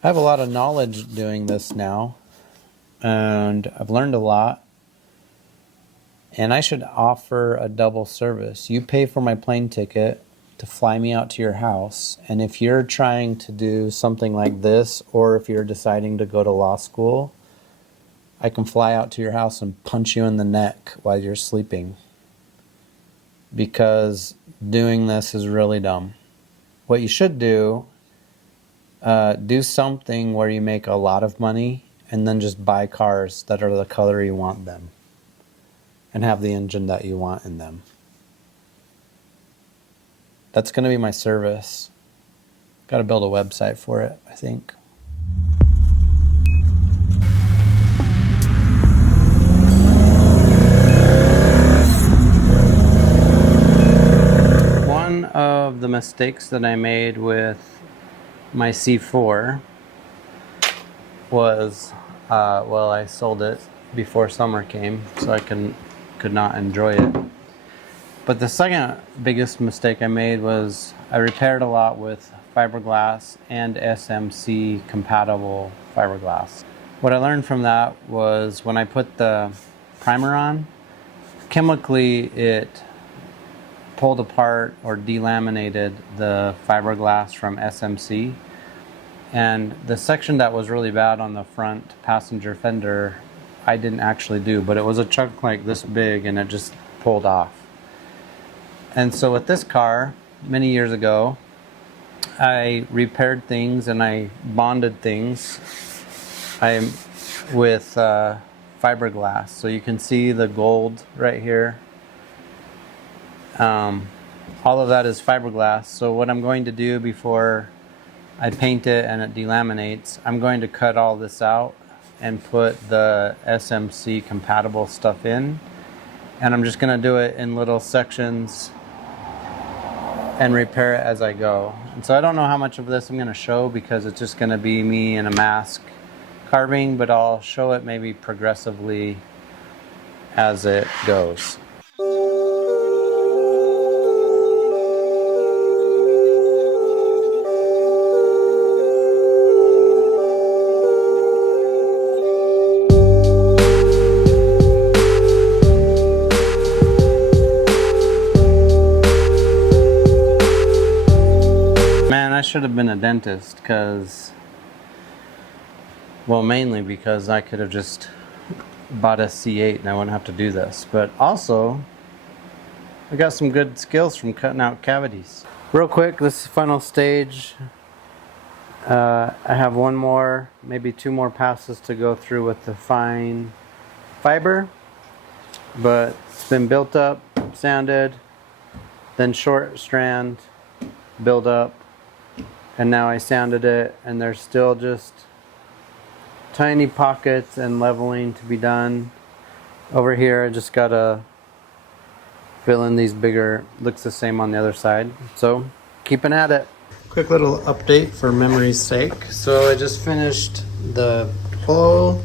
I have a lot of knowledge doing this now, and I've learned a lot. And I should offer a double service. You pay for my plane ticket to fly me out to your house, and if you're trying to do something like this, or if you're deciding to go to law school, I can fly out to your house and punch you in the neck while you're sleeping. Because doing this is really dumb. What you should do something where you make a lot of money and then just buy cars that are the color you want them and have the engine that you want in them. That's going to be my service. Got to build a website for it, I think. One of the mistakes that I made with my C4 was, I sold it before summer came, so I could not enjoy it. But the second biggest mistake I made was I repaired a lot with fiberglass and SMC compatible fiberglass. What I learned from that was when I put the primer on, chemically it pulled apart or delaminated the fiberglass from SMC, and the section that was really bad on the front passenger fender I didn't actually do, but it was a chunk like this big and it just pulled off. And so with this car, many years ago, I repaired things and I bonded things with fiberglass. So you can see the gold right here. All of that is fiberglass. So what I'm going to do before I paint it and it delaminates, I'm going to cut all this out and put the SMC compatible stuff in. And I'm just going to do it in little sections and repair it as I go. And so I don't know how much of this I'm going to show because it's just going to be me in a mask carving, but I'll show it maybe progressively as it goes. I should have been a dentist mainly because I could have just bought a C8 and I wouldn't have to do this. But also, I got some good skills from cutting out cavities. Real quick, this is the final stage. I have one more, maybe two more passes to go through with the fine fiber. But it's been built up, sanded, then short strand, build up. And now I sanded it, and there's still just tiny pockets and leveling to be done. Over here, I just gotta fill in these bigger, looks the same on the other side. So, keeping at it. Quick little update for memory's sake. So I just finished the whole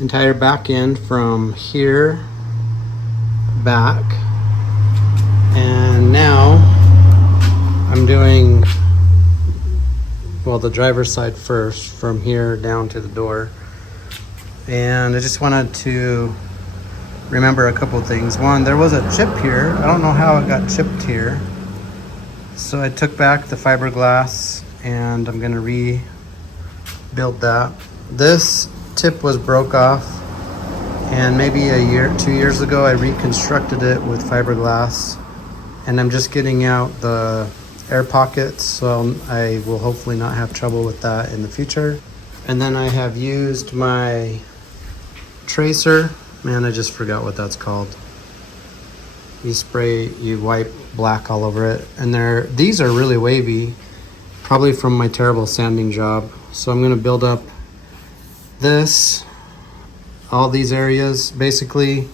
entire back end from here back. And now I'm doing the driver's side first, from here down to the door. And I just wanted to remember a couple things. One, there was a chip here. I don't know how it got chipped here. So I took back the fiberglass and I'm gonna rebuild that. This tip was broke off, and maybe a year, 2 years ago, I reconstructed it with fiberglass, and I'm just getting out the air pockets, so I will hopefully not have trouble with that in the future. And then I have used my tracer. Man, I just forgot what that's called. You wipe black all over it. And these are really wavy, probably from my terrible sanding job. So I'm gonna build up all these areas. Basically,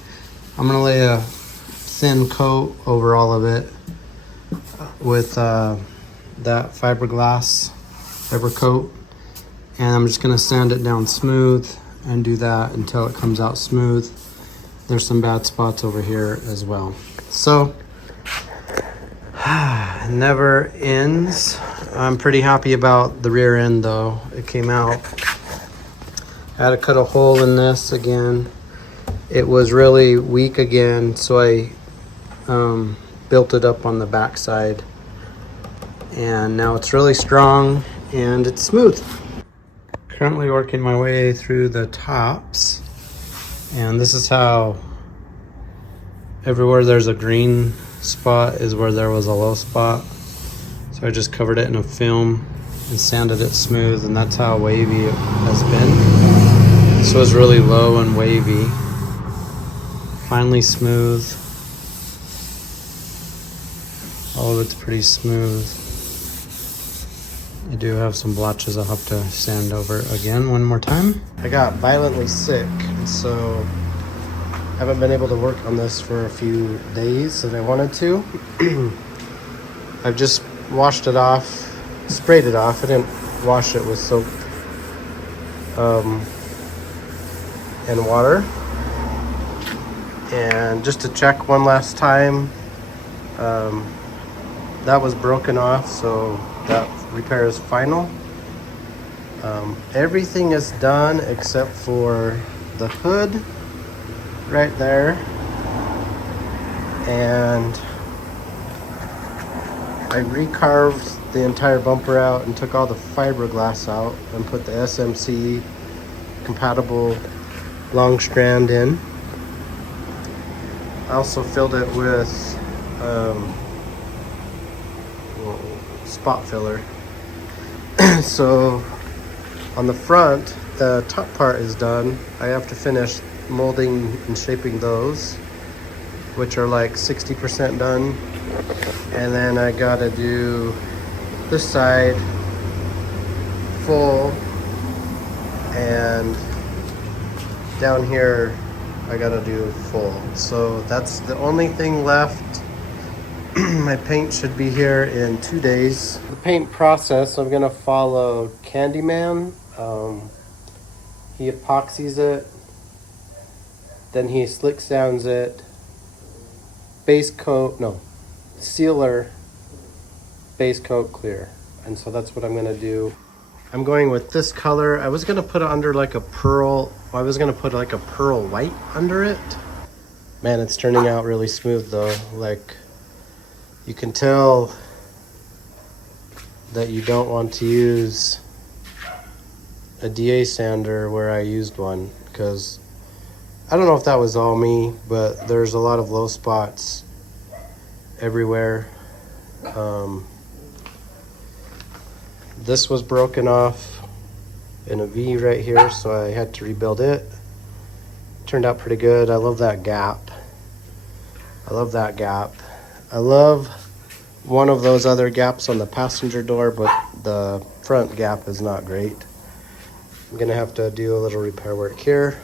I'm gonna lay a thin coat over all of it with that fiber coat, and I'm just going to sand it down smooth and do that until it comes out smooth. There's some bad spots over here as well. So, never ends. I'm pretty happy about the rear end though. It came out. I had to cut a hole in this again. It was really weak again, so I built it up on the back side. And now it's really strong and it's smooth. Currently working my way through the tops. And this is how everywhere there's a green spot is where there was a low spot. So I just covered it in a film and sanded it smooth, and that's how wavy it has been. This was really low and wavy. Finally smooth. All of it's pretty smooth. I do have some blotches I'll have to sand over again one more time. I got violently sick, so I haven't been able to work on this for a few days that I wanted to. I've just washed it off, sprayed it off. I didn't wash it with soap and water. And just to check one last time, that was broken off, so that repair is final. Everything is done except for the hood right there, and I recarved the entire bumper out and took all the fiberglass out and put the SMC compatible long strand in. I also filled it with spot filler. So on the front, the top part is done. I have to finish molding and shaping those, which are like 60% done. And then I gotta do this side full, and down here I gotta do full. So that's the only thing left. My paint should be here in 2 days. The paint process, I'm gonna follow Candyman. He epoxies it, then he slick sounds it, base coat, no, sealer, base coat, clear. And so that's what I'm gonna do. I'm going with this color. I was gonna put it under like a pearl, I was gonna put like a pearl white under it. Man, it's turning out really smooth though. Like, you can tell that you don't want to use a DA sander where I used one, because I don't know if that was all me, but there's a lot of low spots everywhere. This was broken off in a V right here, so I had to rebuild it. Turned out pretty good. I love that gap. I love that gap. I love one of those other gaps on the passenger door, but the front gap is not great. I'm gonna have to do a little repair work here.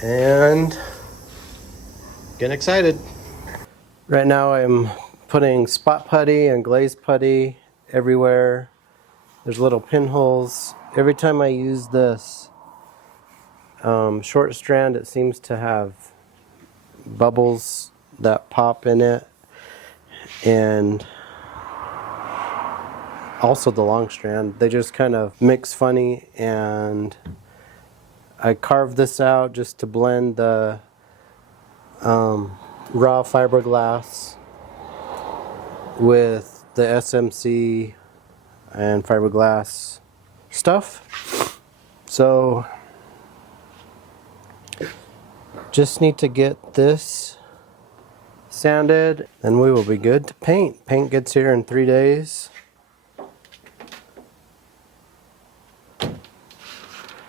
And getting excited. Right now I'm putting spot putty and glaze putty everywhere. There's little pinholes. Every time I use this short strand, it seems to have bubbles that pop in it. And also the long strand, they just kind of mix funny, and I carved this out just to blend the raw fiberglass with the SMC and fiberglass stuff. So just need to get this sanded, and we will be good to paint. Paint gets here in 3 days.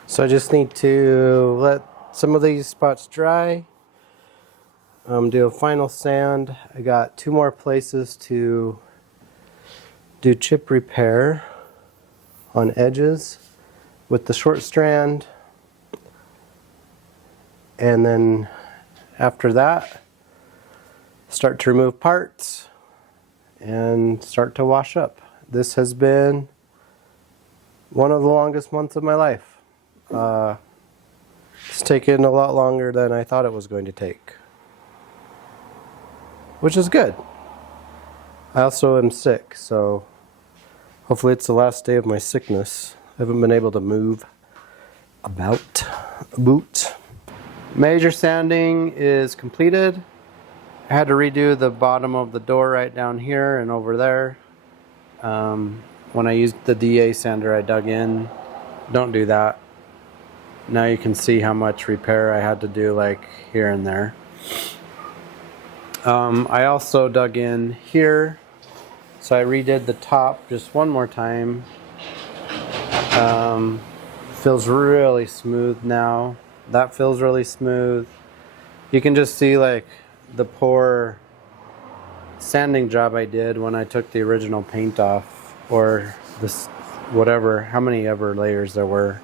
So I just need to let some of these spots dry, do a final sand. I got 2 more places to do chip repair on edges with the short strand, and then after that start to remove parts and start to wash up. This has been one of the longest months of my life. It's taken a lot longer than I thought it was going to take, which is good. I also am sick, so Hopefully it's the last day of my sickness. I haven't been able to move about a boot. Major sanding is completed. I had to redo the bottom of the door right down here and over there. When I used the DA sander, I dug in. Don't do that. Now you can see how much repair I had to do, like here and there. I also dug in here, so I redid the top just one more time. Feels really smooth now. That feels really smooth. You can just see like the poor sanding job I did when I took the original paint off, or this whatever, how many ever layers there were.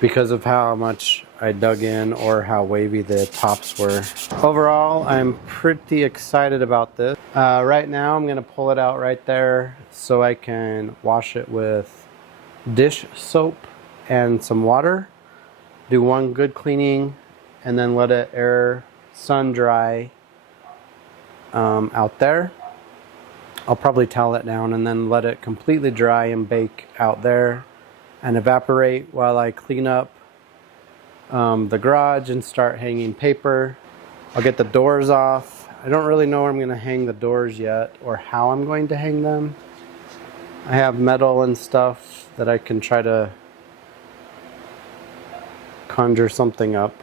Because of how much I dug in or how wavy the tops were. Overall, I'm pretty excited about this. Right now, I'm gonna pull it out right there so I can wash it with dish soap and some water. Do one good cleaning and then let it air sun dry out there. I'll probably towel it down and then let it completely dry and bake out there and evaporate while I clean up the garage and start hanging paper. I'll get the doors off. I don't really know where I'm going to hang the doors yet or how I'm going to hang them. I have metal and stuff that I can try to conjure something up.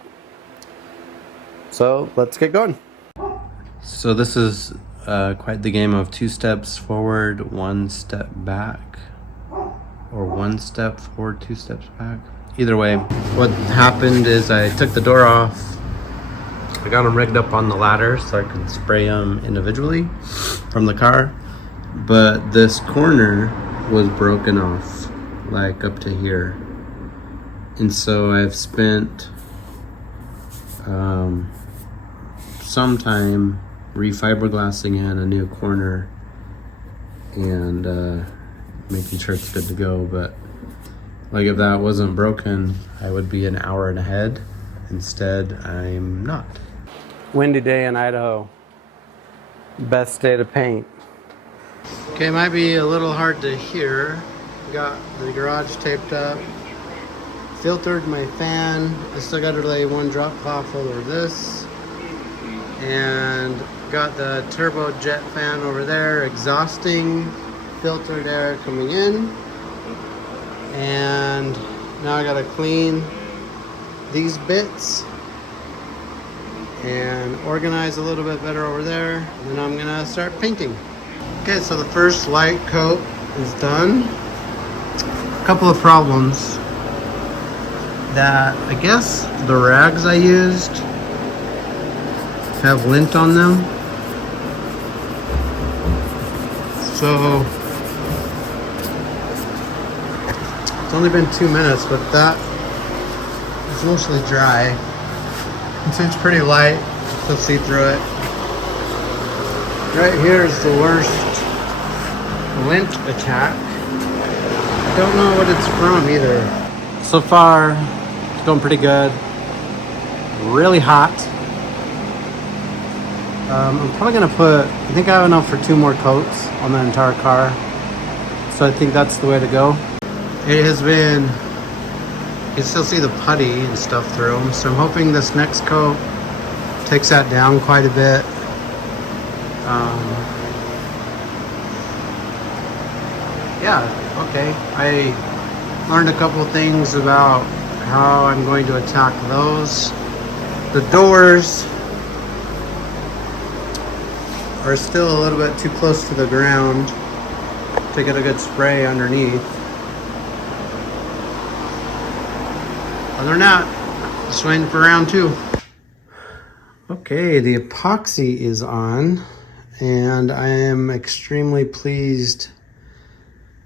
So let's get going. So this is quite the game of 2 steps forward, 1 step back, or 1 step forward, 2 steps back. Either way, what happened is I took the door off. I got them rigged up on the ladder so I could spray them individually from the car. But this corner was broken off, like up to here. And so I've spent some time re-fiberglassing in a new corner and making sure it's good to go. But like if that wasn't broken, I would be an hour and ahead. Instead, I'm not. Windy day in Idaho. Best day to paint. Okay, might be a little hard to hear. Got the garage taped up. Filtered my fan. I still got to lay 1 drop cloth over this. And got the turbojet fan over there, exhausting filtered air coming in. And now I gotta clean these bits and organize a little bit better over there. And then I'm gonna start painting. Okay, so the first light coat is done. A couple of problems. That I guess the rags I used have lint on them. So it's only been 2 minutes, but that is mostly dry. And since it's pretty light, you'll see through it. Right here is the worst lint attack. I don't know what it's from either. So far, it's going pretty good. Really hot. I'm probably gonna I think I have enough for 2 more coats on the entire car. So I think that's the way to go. It has been, you can still see the putty and stuff through them. So I'm hoping this next coat takes that down quite a bit. Yeah, okay. I learned a couple of things about how I'm going to attack those. The doors are still a little bit too close to the ground to get a good spray underneath. Other than that, just waiting for round 2. Okay, the epoxy is on, and I am extremely pleased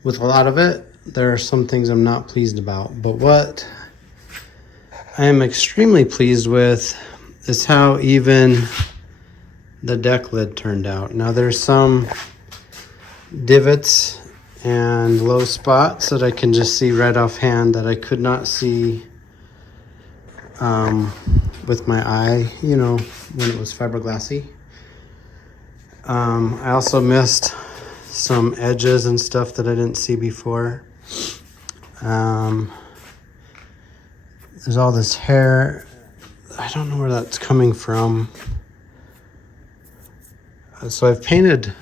with a lot of it. There are some things I'm not pleased about, but what I am extremely pleased with is how even the deck lid turned out. Now there's some divots and low spots that I can just see right offhand that I could not see with my eye, you know, when it was fiberglassy. I also missed some edges and stuff that I didn't see before. There's all this hair. I don't know where that's coming from. So I've painted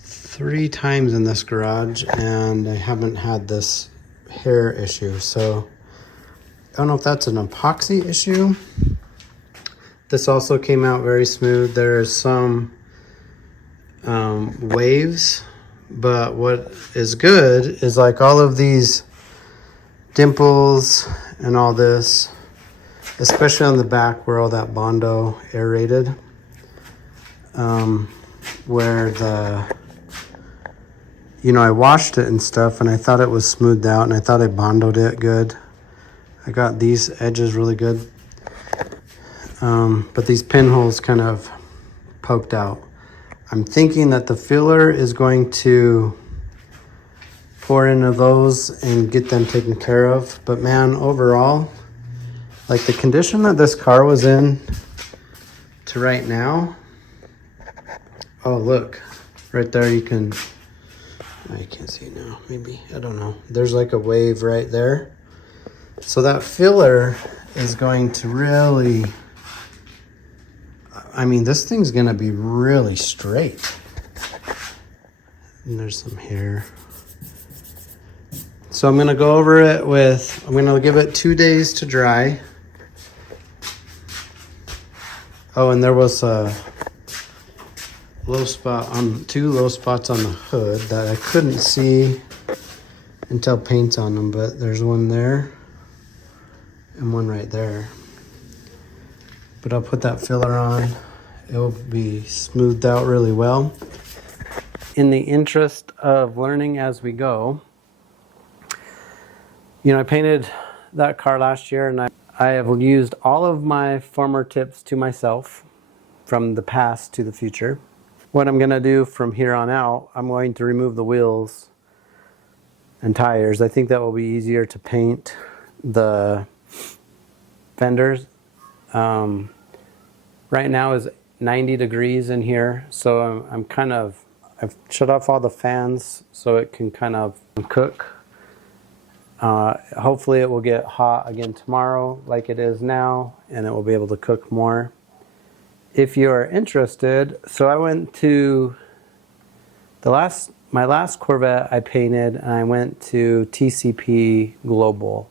3 times in this garage and I haven't had this hair issue. So I don't know if that's an epoxy issue. This also came out very smooth. There's some waves, but what is good is like all of these dimples and all this, especially on the back where all that Bondo aerated, where I washed it and stuff and I thought it was smoothed out and I thought I Bondoed it good. I got these edges really good. But these pinholes kind of poked out. I'm thinking that the filler is going to pour into those and get them taken care of. But man, overall, like the condition that this car was in to right now. Oh, look, right there you can't see now, maybe, I don't know. There's like a wave right there. So that filler is going to really, I mean, this thing's gonna be really straight. And there's some hair. So I'm gonna go over it I'm gonna give it 2 days to dry. Oh, and there was a low spot on 2 low spots on the hood that I couldn't see until paint's on them, but there's one there and one right there. But I'll put that filler on. It will be smoothed out really well. In the interest of learning as we go, I painted that car last year and I have used all of my former tips to myself from the past to the future. What I'm gonna do from here on out, I'm going to remove the wheels and tires. I think that will be easier to paint the fenders. Right now is 90 degrees in here, so I've shut off all the fans so it can kind of cook. Hopefully it will get hot again tomorrow like it is now, and it will be able to cook more. If you're interested, so I went to my last Corvette I painted, and I went to TCP Global,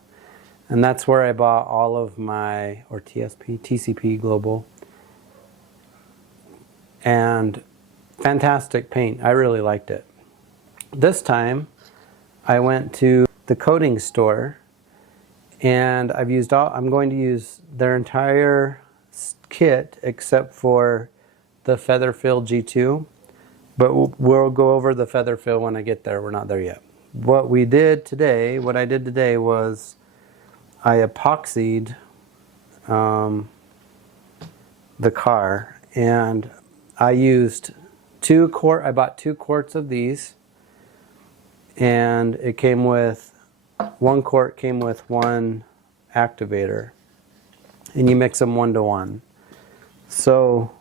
and that's where I bought all of my, or TCP Global, and fantastic paint. I really liked it. This time I went to the coating store, and I'm going to use their entire kit except for the feather fill G2, but we'll go over the feather fill when I get there. We're not there yet. What I did today was I epoxied the car, and I used I bought 2 quarts of these, and it came with 1 quart came with 1 activator, and you mix them 1 to 1. So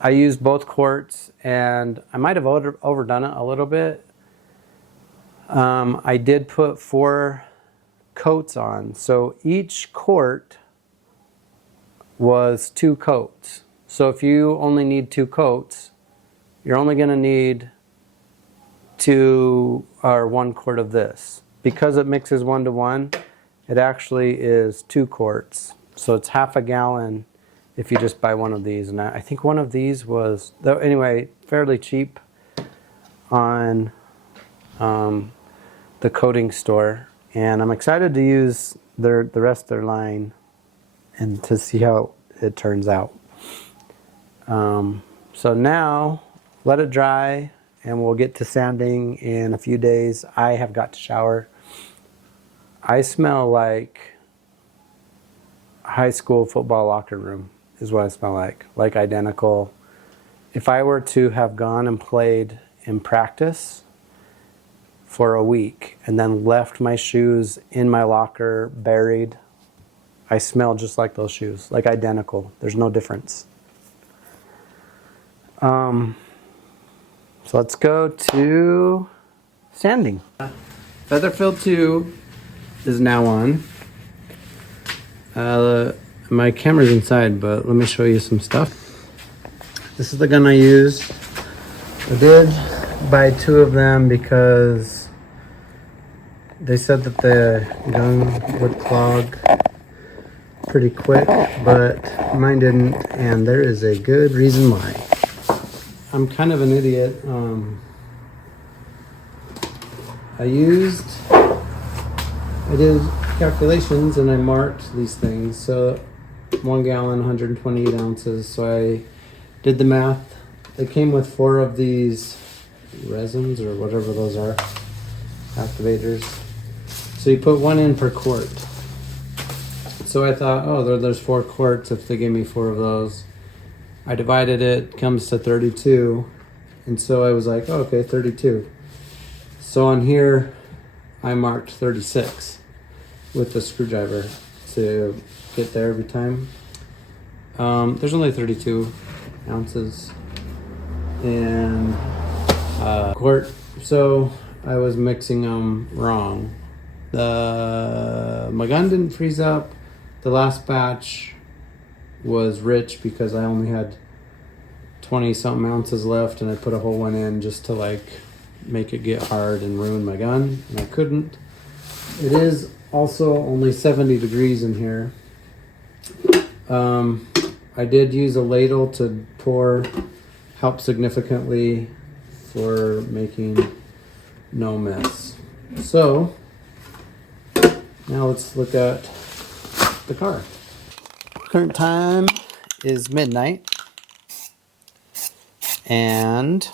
I used both quarts, and I might have overdone it a little bit. I did put 4 coats on, so each quart was 2 coats. So if you only need 2 coats, you're only going to need 1 quart of this. Because it mixes 1 to 1, it actually is 2 quarts. So it's half a gallon if you just buy one of these. And I think one of these was, anyway, fairly cheap on the coating store. And I'm excited to use the rest of their line and to see how it turns out. So now, let it dry, and we'll get to sanding in a few days. I have got to shower. I smell like high school football locker room is what I smell like identical. If I were to have gone and played in practice for a week and then left my shoes in my locker buried, I smell just like those shoes, like identical. There's no difference. So let's go to sanding. Feather fill 2 is now on. My camera's inside, but let me show you some stuff. This is the gun I used. I did buy 2 of them because they said that the gun would clog pretty quick, but mine didn't, and there is a good reason why. I'm kind of an idiot. I did calculations and I marked these things. So 1 gallon, 128 ounces. So I did the math. They came with 4 of these resins or whatever those are, activators. So you put 1 in per quart. So I thought, oh, there's 4 quarts if they gave me 4 of those. I divided it, comes to 32. And so I was like, oh, okay, 32. So on here, I marked 36 with the screwdriver to get there every time. There's only 32 ounces and a quart. So I was mixing them wrong. My gun didn't freeze up. The last batch was rich because I only had 20 something ounces left, and I put a whole one in just to like make it get hard and ruin my gun, and I couldn't. It is also only 70 degrees in here. I did use a ladle to pour, helped significantly for making no mess. So now let's look at the car. Current time is midnight, and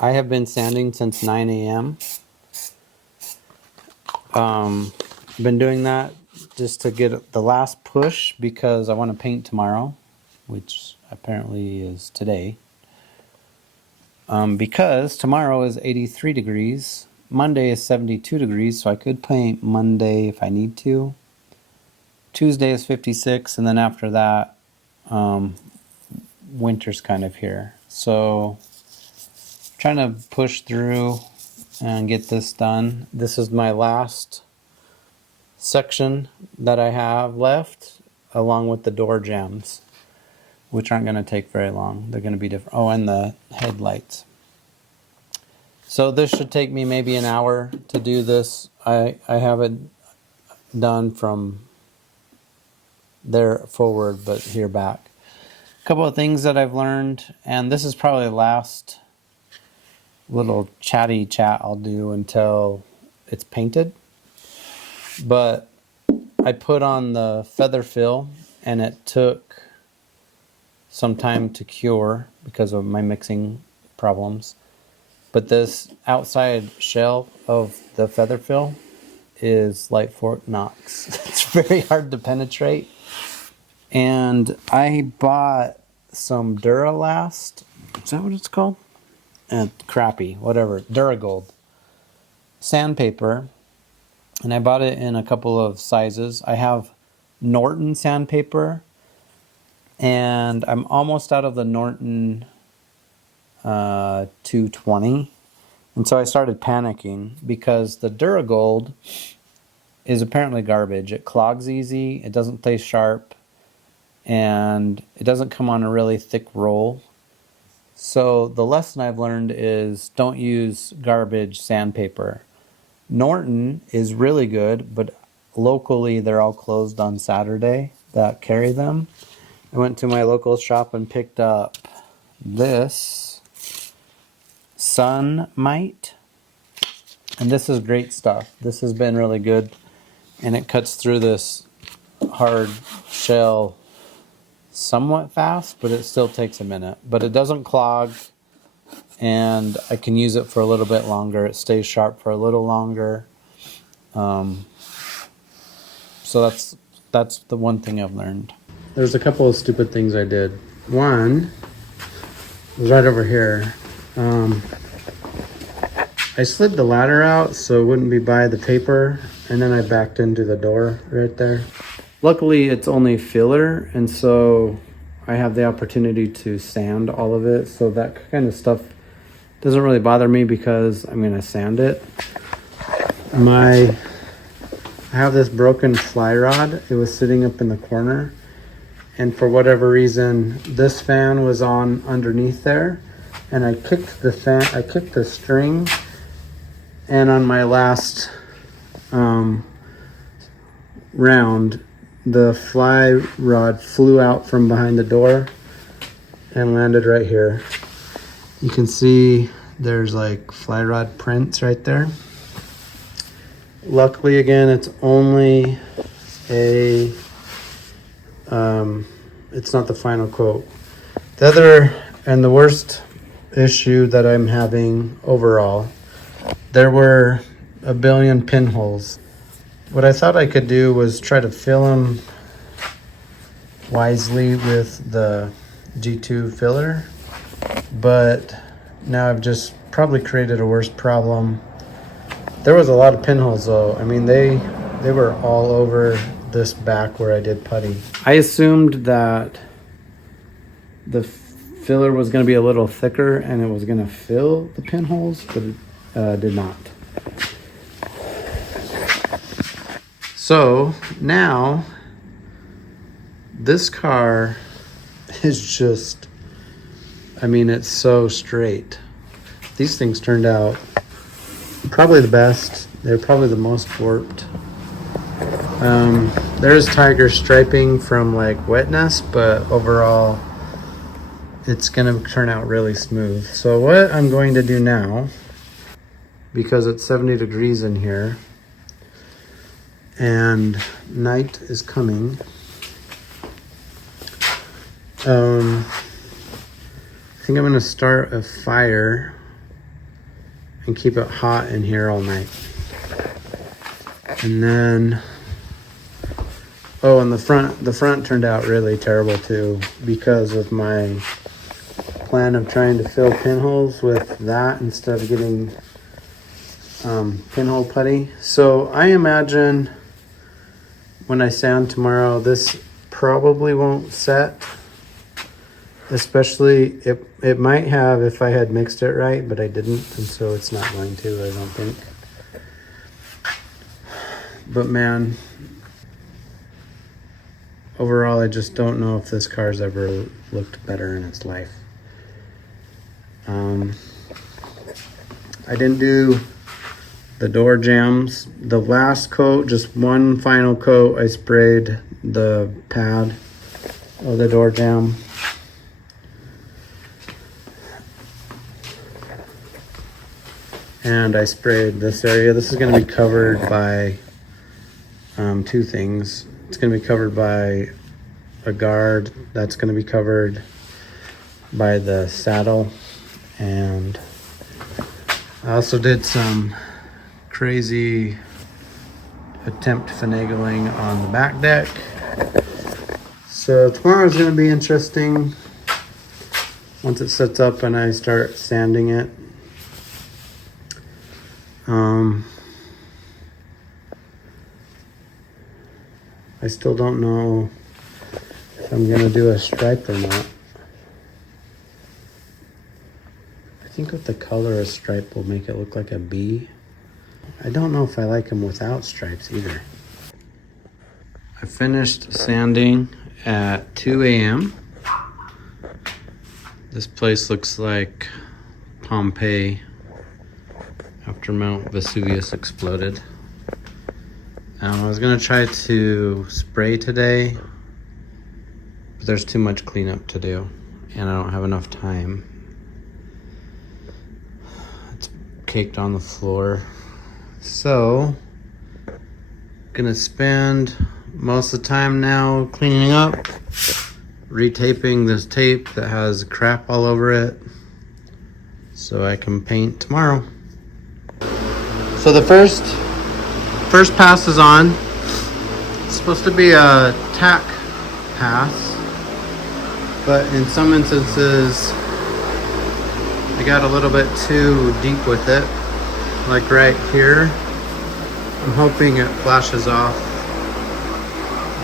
I have been sanding since 9 a.m. Been doing that just to get the last push because I want to paint tomorrow, which apparently is today. Because tomorrow is 83 degrees, Monday is 72 degrees, so I could paint Monday if I need to. Tuesday is 56, and then after that, winter's kind of here. So, trying to push through and get this done. This is my last section that I have left, along with the door jambs, which aren't going to take very long. They're going to be different. Oh, and the headlights. So this should take me maybe an hour to do this. I have it done from there forward, but here back. A couple of things that I've learned, and this is probably the last little chatty chat I'll do until it's painted. But I put on the feather fill, and it took some time to cure because of my mixing problems. But this outside shell of the feather fill is like Fort Knox. It's very hard to penetrate. And I bought some Duralast. Is that what it's called? Crappy, whatever. Duragold sandpaper. And I bought it in a couple of sizes. I have Norton sandpaper. And I'm almost out of the Norton 220. And so I started panicking because the Duragold is apparently garbage. It clogs easy. It doesn't stay sharp. And it doesn't come on a really thick roll. So the lesson I've learned is don't use garbage sandpaper. Norton is really good, but locally they're all closed on Saturday that carry them. I went to my local shop and picked up this Sunmite. And this is great stuff. This has been really good. And it cuts through this hard shell somewhat fast, but it still takes a minute. But it doesn't clog, and I can use it for a little bit longer. It stays sharp for a little longer. So that's the one thing I've learned. There's a couple of stupid things I did. One was right over here. I slid the ladder out so it wouldn't be by the paper, and then I backed into the door right there. Luckily, it's only filler, and so I have the opportunity to sand all of it, so that kind of stuff doesn't really bother me because I'm gonna sand it. I have this broken fly rod. It was sitting up in the corner, and for whatever reason, this fan was on underneath there, and I kicked the string, and on my last round, the fly rod flew out from behind the door and landed right here. You can see there's like fly rod prints right there. Luckily, again, it's only a it's not the final coat. The other and the worst issue that I'm having overall, there were a billion pinholes. What I thought I could do was try to fill them wisely with the G2 filler, but now I've just probably created a worse problem. There was a lot of pinholes though. I mean, they were all over this back where I did putty. I assumed that the filler was going to be a little thicker and it was going to fill the pinholes, but it did not. So now this car is just, I mean, it's so straight. These things turned out probably the best. They're probably the most warped. There's tiger striping from like wetness, but overall it's gonna turn out really smooth. So what I'm going to do now, because it's 70 degrees in here and night is coming, I think I'm gonna start a fire and keep it hot in here all night. And then, oh, and the front turned out really terrible too, because of my plan of trying to fill pinholes with that instead of getting pinhole putty. So I imagine when I sand tomorrow, this probably won't set. Especially, it might have if I had mixed it right, but I didn't, and so it's not going to, I don't think. But man, overall, I just don't know if this car's ever looked better in its life. I didn't do the door jambs. The last coat, just one final coat, I sprayed the pad of the door jamb. And I sprayed this area. This is going to be covered by two things. It's going to be covered by a guard. That's going to be covered by the saddle. And I also did some crazy attempt finagling on the back deck. So tomorrow's going to be interesting once it sets up and I start sanding it. I still don't know if I'm gonna do a stripe or not. I think with the color, a stripe will make it look like a bee. I don't know if I like them without stripes either. I finished sanding at 2 a.m. This place looks like Pompeii after Mount Vesuvius exploded. I was gonna try to spray today, but there's too much cleanup to do and I don't have enough time. It's caked on the floor. So, gonna spend most of the time now cleaning up, retaping this tape that has crap all over it so I can paint tomorrow. So the first pass is on. It's supposed to be a tack pass, but in some instances I got a little bit too deep with it, like right here. I'm hoping it flashes off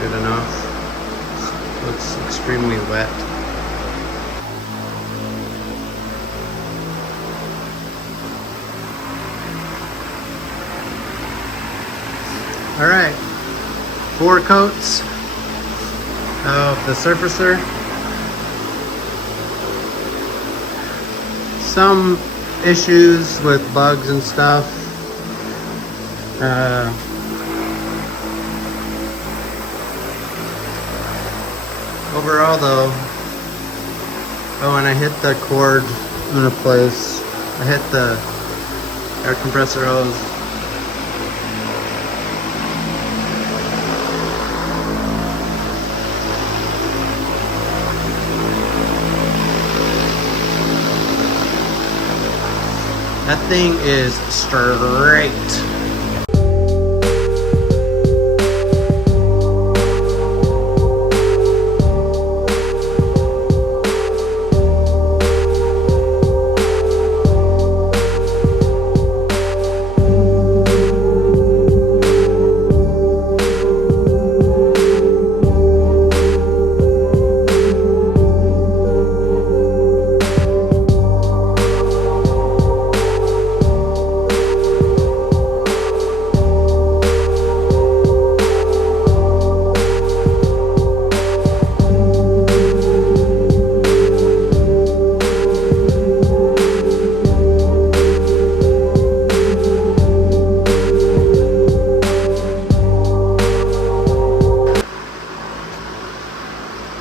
good enough. It looks extremely wet. All right, 4 coats of the surfacer. Some issues with bugs and stuff. Overall though, when I hit the cord in a place, I hit the air compressor hose. That thing is straight.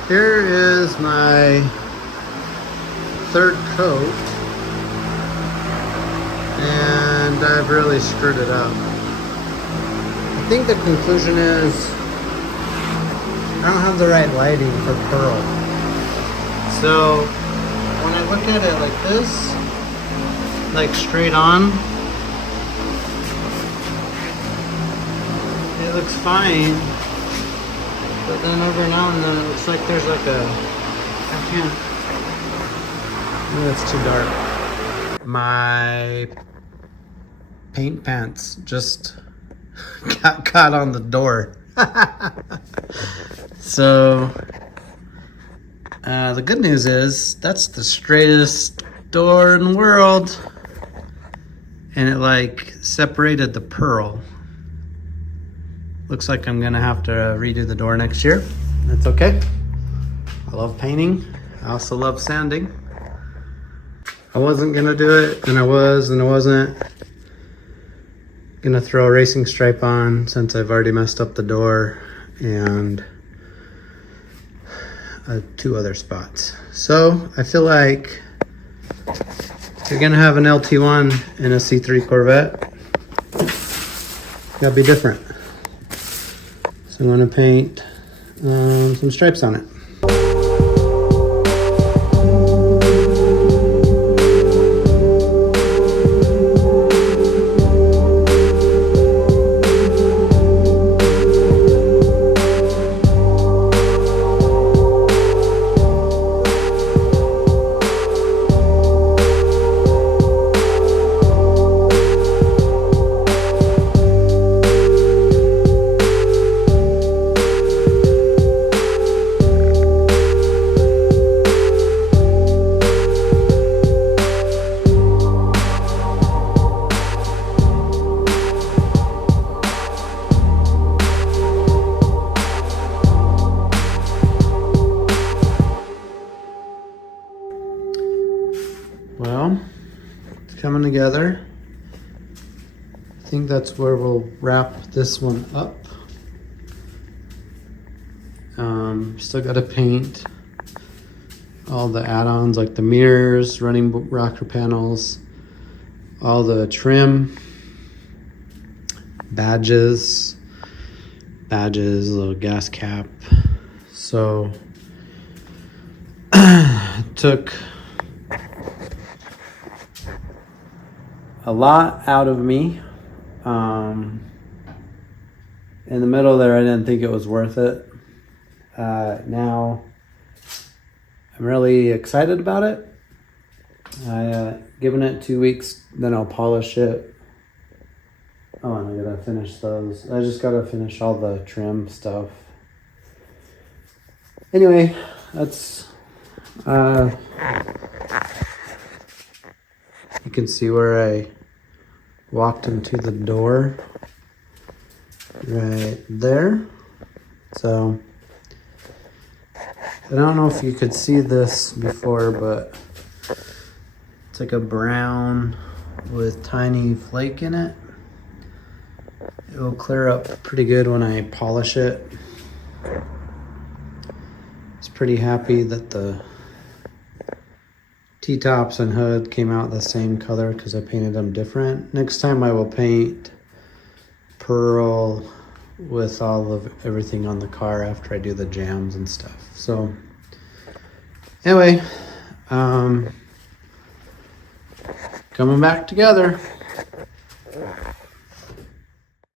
Here is my 3rd coat, and I've really screwed it up. I think the conclusion is I don't have the right lighting for pearl. So when I look at it like this, like straight on, it looks fine. But then every now and then it looks like there's like I can't, maybe it's too dark. My paint pants just got caught on the door. So, the good news is that's the straightest door in the world. And it like separated the pearl. Looks like I'm gonna have to redo the door next year. That's okay. I love painting. I also love sanding. I wasn't gonna do it, and I was, and I wasn't. Gonna throw a racing stripe on since I've already messed up the door and 2 other spots. So I feel like if you're gonna have an LT1 and a C3 Corvette, gotta be different. So I'm going to paint some stripes on it. Well, it's coming together. I think that's where we'll wrap this one up. Still got to paint all the add-ons like the mirrors, running rocker panels, all the trim, badges, little gas cap. So it took a lot out of me. In the middle there, I didn't think it was worth it. Now I'm really excited about it. Given it 2 weeks, then I'll polish it. Oh, and I gotta finish those. I just gotta finish all the trim stuff. Anyway, that's you can see where I walked into the door. right there. So I don't know if you could see this before, but it's like a brown with tiny flake in it. It will clear up pretty good when I polish it. It's pretty happy that the T-tops and hood came out the same color because I painted them different. Next time I will paint pearl with all of everything on the car after I do the jams and stuff. So anyway, coming back together.